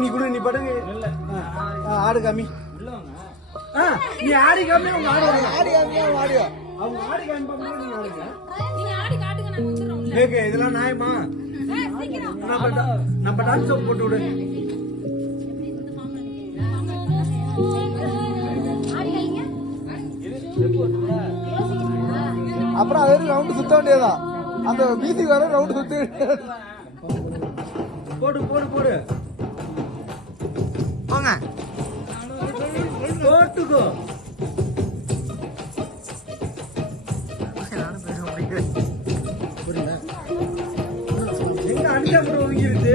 நீ கூட நீ படுங்க ஆடு காமி நீ ஆடி காமி அவங்க ஆடுவாங்க ஆடி காமியா ஆடியோ அவங்க ஆடி காமிப்பாங்க நீ ஆடுங்க நீங்க ஆடி காட்டுங்க நான் வந்துறோம் கேக்க இதெல்லாம் நியாயமா நம்ம டான்ஸ் போட்டு விடு அப்புறம் அதே ரவுண்ட் சுத்த வேண்டியதுதான் அந்த மியூசிக் வர ரவுண்ட் சுத்தி போடு போடு போடு போங்க போட்டுக்கோ எங்க அடிச்சா கூட ஒதுங்கிருச்சு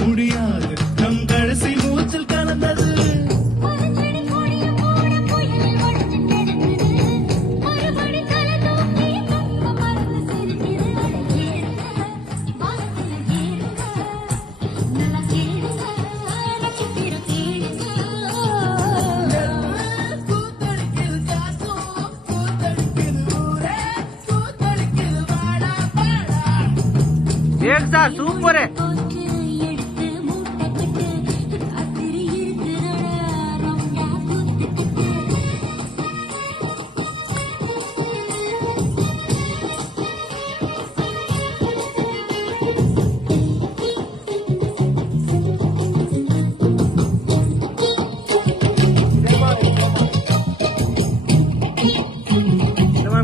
முடியாது நம் கடைசி மூச்சில் கலந்தது சூப்பர்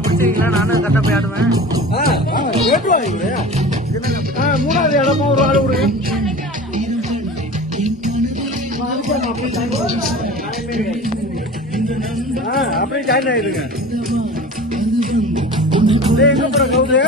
பிடிச்சிருக்கீங்களா? நானும் கரெக்டா போய் ஆடுவேன். மூணாவது இடமா ஒரு ஆள் விடுங்க அப்படியே ஜாயின் ஆயிடுங்க எங்க போற கவுது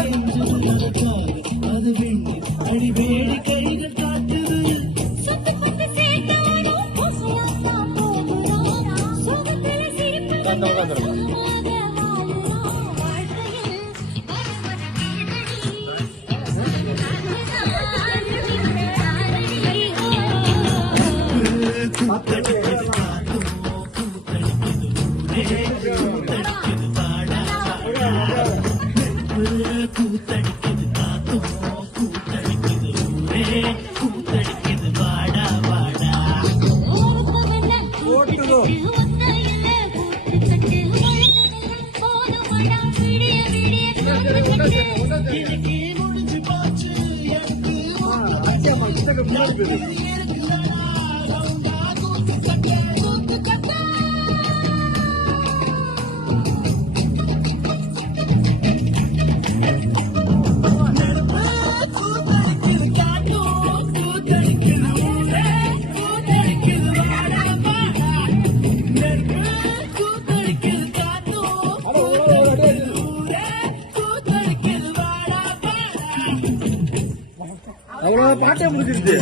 அவ்வளவு பாட்டே முடிஞ்சிருச்சு.